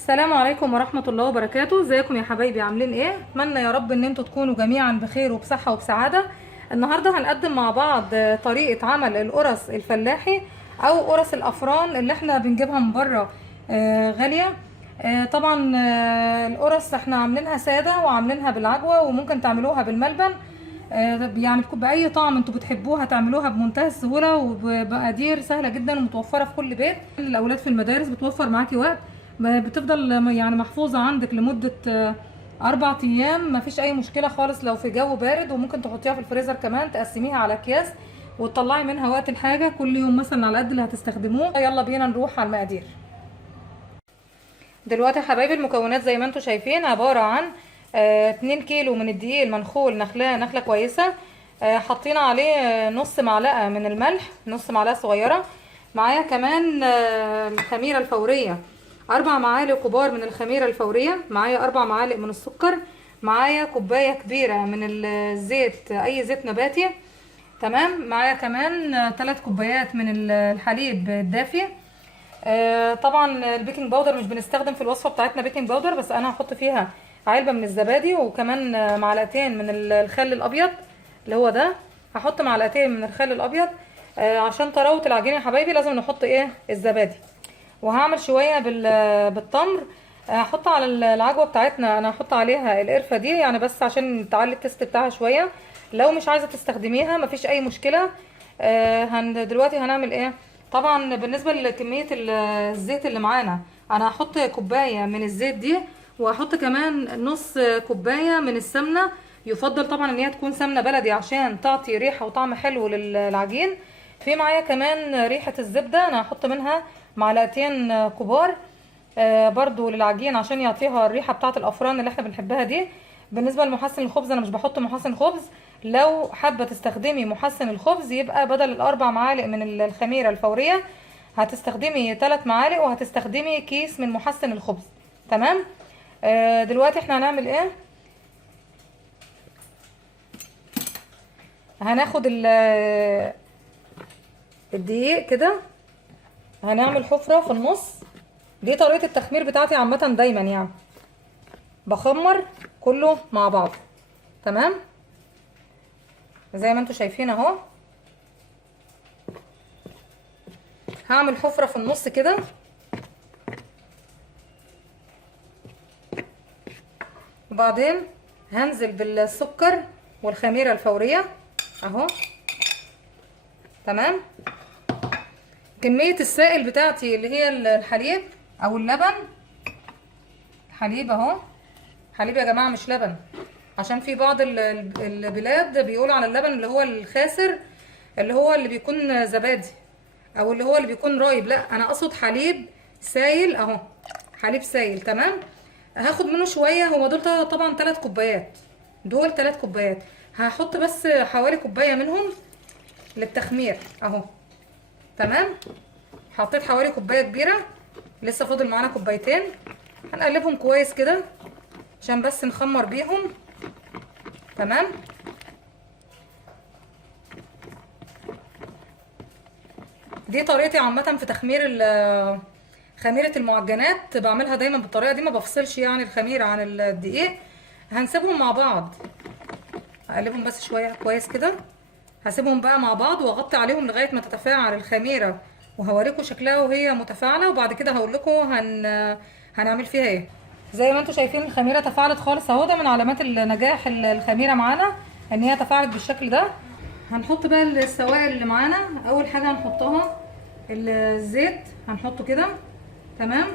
السلام عليكم ورحمة الله وبركاته. ازيكم يا حبايبي؟ عاملين ايه؟ اتمنى يا رب ان انتوا تكونوا جميعا بخير وبصحة وبسعادة. النهاردة هنقدم مع بعض طريقة عمل القرص الفلاحي او قرص الافران اللي احنا بنجيبها من بره غالية. طبعا القرص احنا عاملينها سادة وعاملينها بالعجوة وممكن تعملوها بالملبن. يعني بأي طعم انتوا بتحبوها تعملوها بمنتهى السهولة وبمقادير سهلة جدا ومتوفرة في كل بيت. الأولاد في المدارس بتوفر معاكي وقت، بتفضل يعني محفوظة عندك لمدة 4 أيام، مفيش أي مشكلة خالص لو في جو بارد. وممكن تحطيها في الفريزر كمان، تقسميها على أكياس وتطلعي منها وقت الحاجة كل يوم مثلا على قد اللي هتستخدموه. يلا بينا نروح على المقادير. دلوقتي يا حبايبي المكونات زي ما انتم شايفين عبارة عن 2 كيلو من الدقيق المنخول، نخلة كويسة. حطينا عليه نص معلقة من الملح، نص معلقة صغيرة. معايا كمان الخميرة الفورية، 4 معالق كبار من الخميرة الفورية. معايا 4 معالق من السكر. معايا كوباية كبيرة من الزيت، أي زيت نباتي. تمام. معايا كمان 3 كوبايات من الحليب الدافي. طبعا البيكنج باودر مش بنستخدم في الوصفه بتاعتنا بيكنج باودر، بس انا هحط فيها علبه من الزبادي، وكمان معلقتين من الخل الابيض اللي هو ده. هحط معلقتين من الخل الابيض عشان طراوه العجينه يا حبايبي لازم نحط الزبادي. وهعمل شويه بالتمر. هحط على العجوه بتاعتنا، انا هحط عليها القرفه دي يعني بس عشان تعلي التست بتاعها شويه. لو مش عايزه تستخدميها مفيش اي مشكله. دلوقتي هنعمل ايه؟ طبعا بالنسبه لكميه الزيت اللي معانا، انا هحط كوبايه من الزيت دي، وهحط كمان نص كوبايه من السمنه. يفضل طبعا ان هي تكون سمنه بلدي عشان تعطي ريحه وطعم حلو للعجين. في معايا كمان ريحه الزبده، انا هحط منها معلقتين كبار برضو للعجين عشان يعطيها الريحه بتاعه الافران اللي احنا بنحبها دي. بالنسبه لمحسن الخبز انا مش بحط محسن خبز. لو حابه تستخدمي محسن الخبز يبقى بدل الاربع معالق من الخميره الفوريه هتستخدمي 3 معالق، وهتستخدمي كيس من محسن الخبز. تمام. دلوقتي احنا هنعمل ايه؟ هناخد الدقيق كده، هنعمل حفره في النص. دي طريقه التخمير بتاعتي عامه دايما، يعني بخمر كله مع بعض. تمام. زي ما انتوا شايفين اهو، هعمل حفرة في النص كده، وبعدين هنزل بالسكر والخميرة الفورية اهو. تمام. كمية السائل بتاعتي اللي هي الحليب او اللبن، حليب اهو. حليب يا جماعة مش لبن، عشان في بعض البلاد بيقولوا على اللبن اللي هو الخاسر، اللي هو اللي بيكون زبادي او اللي هو اللي بيكون رايب. لا، انا اقصد حليب سايل اهو، حليب سايل. تمام. هاخد منه شويه، هو دول طبعا 3 كوبايات، دول 3 كوبايات. هحط بس حوالي كوبايه منهم للتخمير اهو. تمام. حطيت حوالي كوبايه كبيره، لسه فاضل معانا كوبايتين. هنقلبهم كويس كده عشان بس نخمر بيهم. تمام. دي طريقتي عامه في تخمير خميره المعجنات، بعملها دايما بالطريقه دي، ما بفصلش يعني الخميره عن الدقيق. هنسيبهم مع بعض، هقلبهم بس شويه كويس كده. هسيبهم بقى مع بعض واغطي عليهم لغايه ما تتفاعل الخميره، وهوريكم شكلها وهي متفاعله، وبعد كده هقول لكم هنعمل فيها ايه. زي ما انتم شايفين الخميره تفاعلت خالص اهو، ده من علامات النجاح الخميره معانا ان هي تفاعلت بالشكل ده. هنحط بقى السوائل اللي معانا. اول حاجه هنحطها الزيت، هنحطه كده. تمام.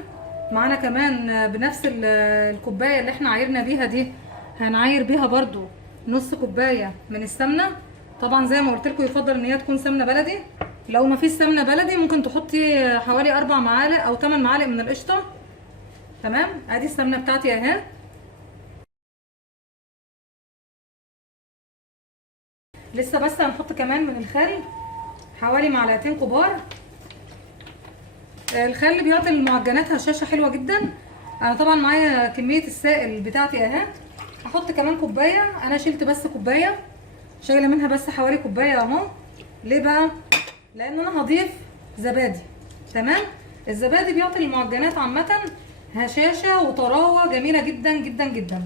معانا كمان بنفس الكوبايه اللي احنا عايرنا بيها دي، هنعاير بيها برضو نص كوبايه من السمنه. طبعا زي ما قلت لكم يفضل ان هي تكون سمنه بلدي. لو ما فيش سمنه بلدي ممكن تحطي حوالي 4 معالق او 8 معالق من القشطه. تمام. ادي السمنه بتاعتي اهي. لسه بس هنحط كمان من الخل حوالي معلقتين كبار. الخل بيعطي المعجنات هشاشه حلوه جدا. انا طبعا معايا كميه السائل بتاعتي اهي. هحط كمان كوبايه، انا شلت بس كوبايه، شايله منها بس حوالي كوبايه اهو. ليه بقى؟ لان انا هضيف زبادي. تمام. الزبادي بيعطي المعجنات عامه هشاشه وطراوه جميله جدا جدا جدا.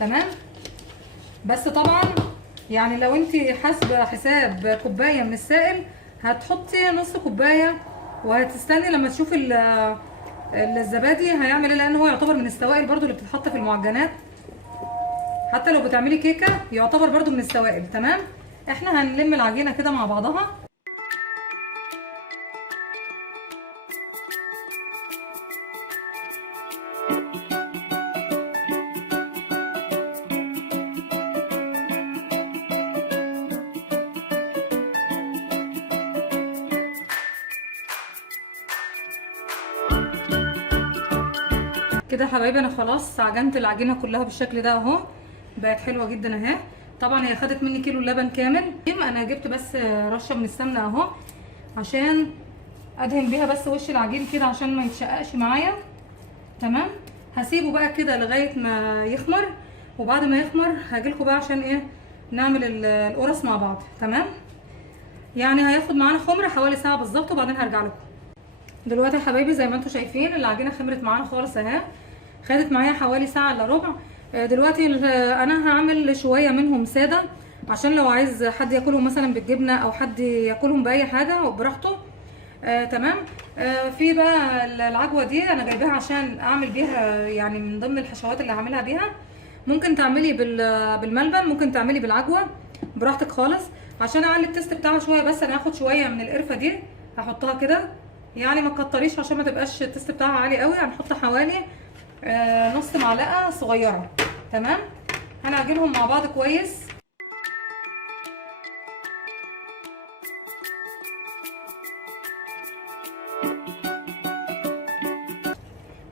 تمام. بس طبعا يعني لو انت حاسبه حساب كوبايه من السائل هتحطي نص كوبايه، وهتستني لما تشوف الزبادي هيعمل ايه، لان هو يعتبر من السوائل برضو اللي بتتحط في المعجنات. حتى لو بتعملي كيكه يعتبر برضو من السوائل. تمام. احنا هنلم العجينه كده مع بعضها. كده يا حبايبي انا خلاص عجنت العجينه كلها بالشكل ده اهو، بقت حلوه جدا اهي. طبعا هي خدت مني كيلو اللبن كامل. انا جبت بس رشه من السمنه اهو عشان ادهن بيها بس وش العجين كده عشان ما يتشققش معايا. تمام. هسيبه بقى كده لغايه ما يخمر، وبعد ما يخمر هاجيلكوا بقى عشان ايه نعمل القرص مع بعض. تمام. يعني هياخد معانا خمره حوالي ساعه بالظبط، وبعدين هرجع لكم. دلوقتي يا حبايبي زي ما انتم شايفين العجينه خمرت معانا خالص اهي، خدت معايا حوالي ساعه الا ربع. دلوقتي انا هعمل شويه منهم ساده عشان لو عايز حد ياكلهم مثلا بالجبنه او حد ياكلهم باي حاجه براحته. تمام. في بقى العجوه دي انا جايباها عشان اعمل بيها يعني من ضمن الحشوات اللي هعملها بيها. ممكن تعملي بالملبن، ممكن تعملي بالعجوه، براحتك خالص. عشان اعلي التست بتاعها شويه بس انا هاخد شويه من القرفه دي هحطها كده، يعني ما تكتريش عشان ما تبقاش التست بتاعها عالي قوي. هنحط حوالي نص معلقه صغيره. تمام. هنعجنهم مع بعض كويس.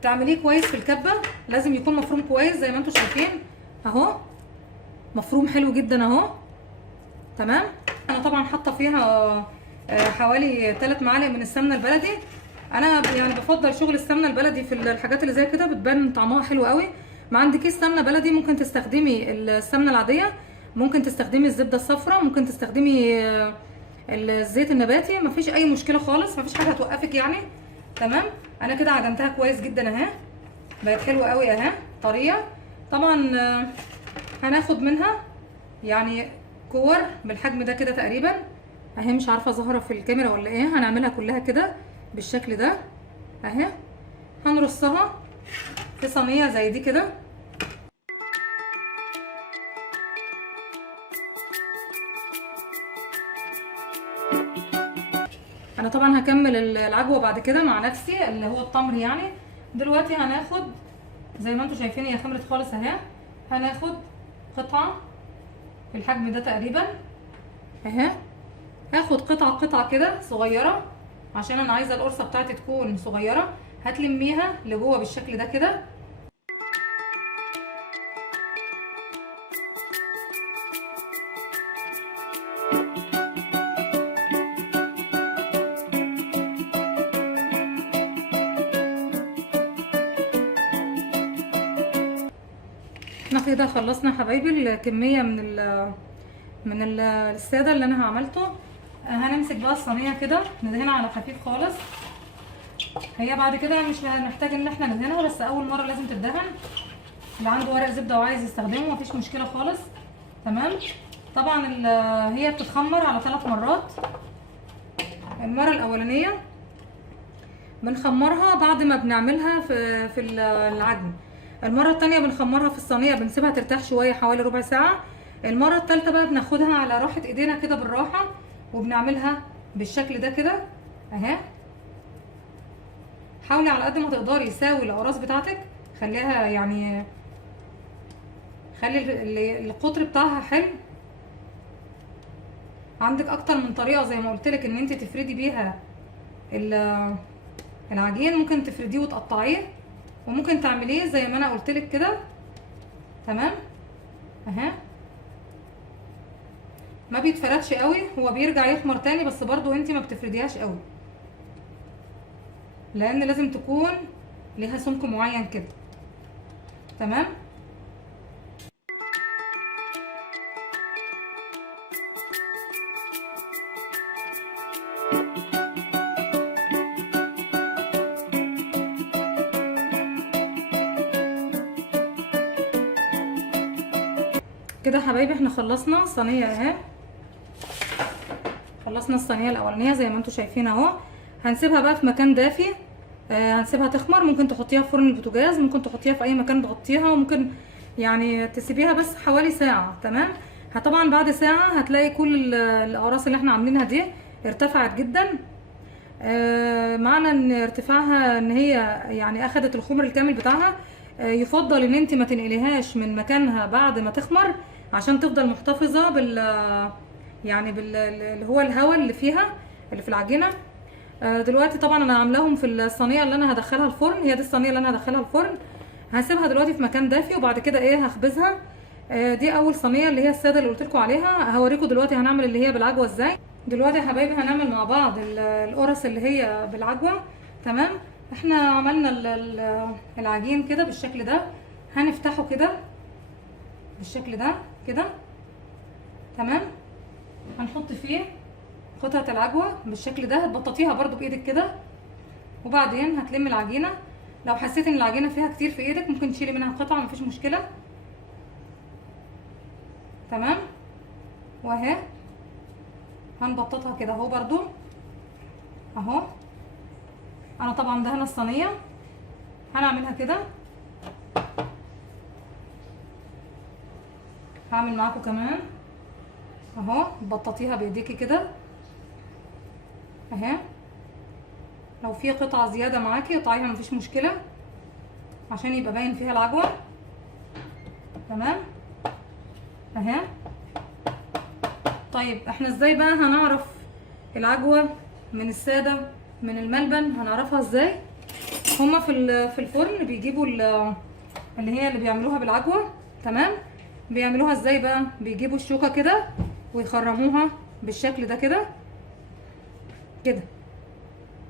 تعمليه كويس في الكبه، لازم يكون مفروم كويس زي ما انتم شايفين اهو، مفروم حلو جدا اهو. تمام. انا طبعا حاطه فيها حوالي 3 معالق من السمنه البلدي. انا يعني بفضل شغل السمنه البلدي في الحاجات اللي زي كده، بتبان طعمها حلو قوي. ما عندكيش سمنه بلدي ممكن تستخدمي السمنه العاديه، ممكن تستخدمي الزبده الصفراء، ممكن تستخدمي الزيت النباتي، مفيش اي مشكله خالص، مفيش حاجه هتوقفك يعني. تمام. انا كده عجنتها كويس جدا اهي، بقت حلوه قوي اهي طريه. طبعا هناخد منها يعني كور بالحجم ده كده تقريبا اهي، مش عارفه ظاهره في الكاميرا ولا ايه. هنعملها كلها كده بالشكل ده اهي، هنرصها في صينيه زي دي كده. انا طبعا هكمل العجوه بعد كده مع نفسي اللي هو التمر يعني. دلوقتي هناخد زي ما انتم شايفين هي خمرت خالص اهي، هناخد قطعه بالحجم ده تقريبا اهي. هاخد قطعه قطعه كده صغيره عشان انا عايزه القرصه بتاعتي تكون صغيره. هتلميها لجوه بالشكل ده كده. احنا كده خلصنا يا حبايبي الكميه من الساده اللي انا عملته. هنمسك بقى الصينيه كده ندهنها على خفيف خالص. هي بعد كده مش هنحتاج ان احنا ندهنها، بس اول مره لازم تدهن. اللي عنده ورق زبده وعايز يستخدمه مفيش مشكله خالص. تمام. طبعا هي بتتخمر على 3 مرات. المره الاولانيه بنخمرها بعد ما بنعملها في العجن. المره الثانيه بنخمرها في الصينيه بنسيبها ترتاح شويه حوالي ربع ساعه. المره الثالثه بقى بناخدها على راحه ايدينا كده بالراحه وبنعملها بالشكل ده كده اهي. حاولي على قد ما تقدري يساوي الاقراص بتاعتك، خليها يعني خلي القطر بتاعها حلو. عندك اكتر من طريقه زي ما قلت لك ان انت تفردي بيها العجين، ممكن تفرديه وتقطعيه، وممكن تعمليه زي ما انا قلت لك كده. تمام اهي. ما بيتفردش قوي، هو بيرجع يخمر تاني، بس برضو انت ما بتفرديهاش قوي لان لازم تكون ليها سمك معين كده. تمام. كده يا حبايبي احنا خلصنا الصينيه اهي، خلصنا الصينيه الاولانيه زي ما انتم شايفين اهو. هنسيبها بقى في مكان دافي، هنسيبها تخمر. ممكن تحطيها في فرن البوتاجاز، ممكن تحطيها في اي مكان تغطيها، وممكن يعني تسيبيها بس حوالي ساعه. تمام. طبعا بعد ساعه هتلاقي كل الاقراص اللي احنا عاملينها دي ارتفعت جدا. معنى ان ارتفاعها ان هي يعني اخدت الخمر الكامل بتاعها. يفضل ان انت ما تنقليهاش من مكانها بعد ما تخمر، عشان تفضل محتفظه يعني اللي هو الهواء اللي فيها، اللي في العجينه. دلوقتي طبعا انا عاملاهم في الصينيه اللي انا هدخلها الفرن، هي دي الصينيه اللي انا هدخلها الفرن. هسيبها دلوقتي في مكان دافي، وبعد كده ايه هخبزها. دي اول صينيه اللي هي الساده اللي قلت لكم عليها. هوريكم دلوقتي هنعمل اللي هي بالعجوه ازاي. دلوقتي يا حبايبي هنعمل مع بعض القرص اللي هي بالعجوه. تمام. احنا عملنا العجين كده بالشكل ده. هنفتحه كده بالشكل ده كده. تمام. هنحط فيه قطعه العجوه بالشكل ده، هتبططيها برضو بايدك كده، وبعدين هتلمي العجينه. لو حسيت ان العجينه فيها كتير في ايدك ممكن تشيلي منها قطعه، مفيش مشكله. تمام. واهي هنبططها كده اهو برضو اهو. انا طبعا دهنه الصينيه، هنعملها كده. هعمل معاكم كمان اهو. بططيها بايديكي كده اهي. لو في قطعه زياده معاكي قطعيها مفيش مشكله، عشان يبقى باين فيها العجوه. تمام اهي. طيب احنا ازاي بقى هنعرف العجوه من الساده من الملبن؟ هنعرفها ازاي؟ هما في الفرن بيجيبوا اللي هي اللي بيعملوها بالعجوه. تمام. بيعملوها ازاي بقى؟ بيجيبوا الشوكه كده ويخرموها بالشكل ده كده كده.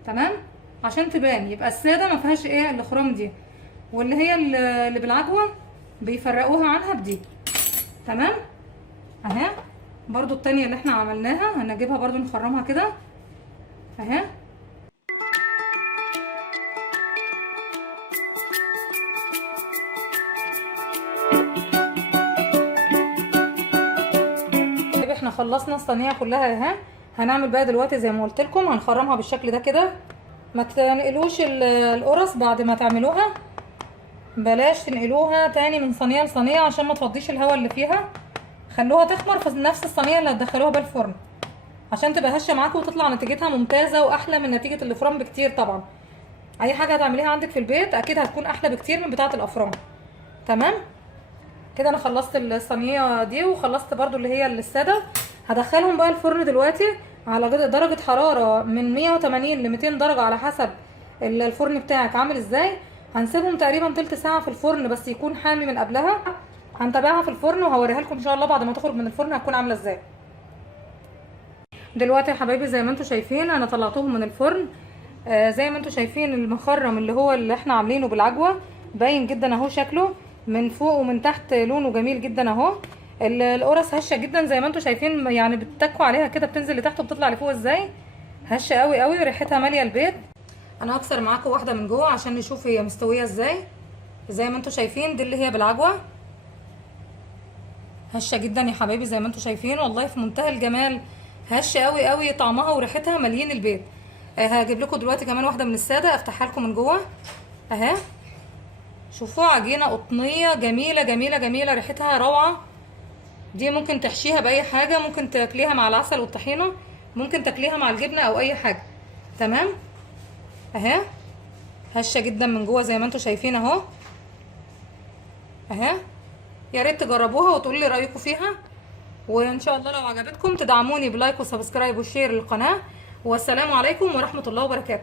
تمام. عشان تبان، يبقى الساده ما فيهاش ايه الخرام دي، واللي هي اللي بالعجوه بيفرقوها عنها بدي. تمام اهي. برضو التانية اللي احنا عملناها هنجيبها برضو نخرمها كده اهي. احنا خلصنا الصينيه كلها اهي. هنعمل بقى دلوقتي زي ما قلت لكم، هنخرمها بالشكل ده كده. ما تنقلوش القرص بعد ما تعملوها، بلاش تنقلوها تاني من صينيه لصينيه عشان ما تفضيش الهواء اللي فيها. خلوها تخمر في نفس الصينيه اللي هتدخلوها بقى الفرن، عشان تبقى هشه معاكم وتطلع نتيجتها ممتازه واحلى من نتيجه الافران بكتير. طبعا اي حاجه هتعمليها عندك في البيت اكيد هتكون احلى بكتير من بتاعه الافران. تمام. كده انا خلصت الصينيه دي، وخلصت برضو اللي هي الساده. هدخلهم بقى الفرن دلوقتي على درجه حراره من 180 ل 200 درجه على حسب الفرن بتاعك عامل ازاي. هنسيبهم تقريبا تلت ساعه في الفرن، بس يكون حامي من قبلها. هنتابعها في الفرن وهوريها لكم ان شاء الله بعد ما تخرج من الفرن هتكون عامله ازاي. دلوقتي يا حبايبي زي ما انتم شايفين انا طلعتهم من الفرن. زي ما انتم شايفين المخرم اللي هو اللي احنا عاملينه بالعجوه باين جدا اهو، شكله من فوق ومن تحت لونه جميل جدا اهو. القرص هشه جدا زي ما انتم شايفين، يعني بتتكوا عليها كده بتنزل لتحت وبتطلع لفوق ازاي. هشه قوي قوي وريحتها ماليه البيت. انا هكسر معاكم واحده من جوه عشان نشوف هي مستويه ازاي. زي ما انتم شايفين دي اللي هي بالعجوه، هشه جدا يا حبايبي زي ما انتم شايفين، والله في منتهى الجمال. هشه قوي قوي، طعمها وريحتها مالين البيت. هجيب لكم دلوقتي كمان واحده من الساده افتحها لكم من جوه اهي. شوفوا عجينه قطنيه جميله جميله جميله، ريحتها روعه. دي ممكن تحشيها باي حاجه، ممكن تاكليها مع العسل والطحينه، ممكن تاكليها مع الجبنه او اي حاجه. تمام اهي. هشه جدا من جوه زي ما انتم شايفين اهو اهي. يا ريت تجربوها وتقولوا لي رايكم فيها، وان شاء الله لو عجبتكم تدعموني بلايك وسبسكرايب وشير للقناه. والسلام عليكم ورحمه الله وبركاته.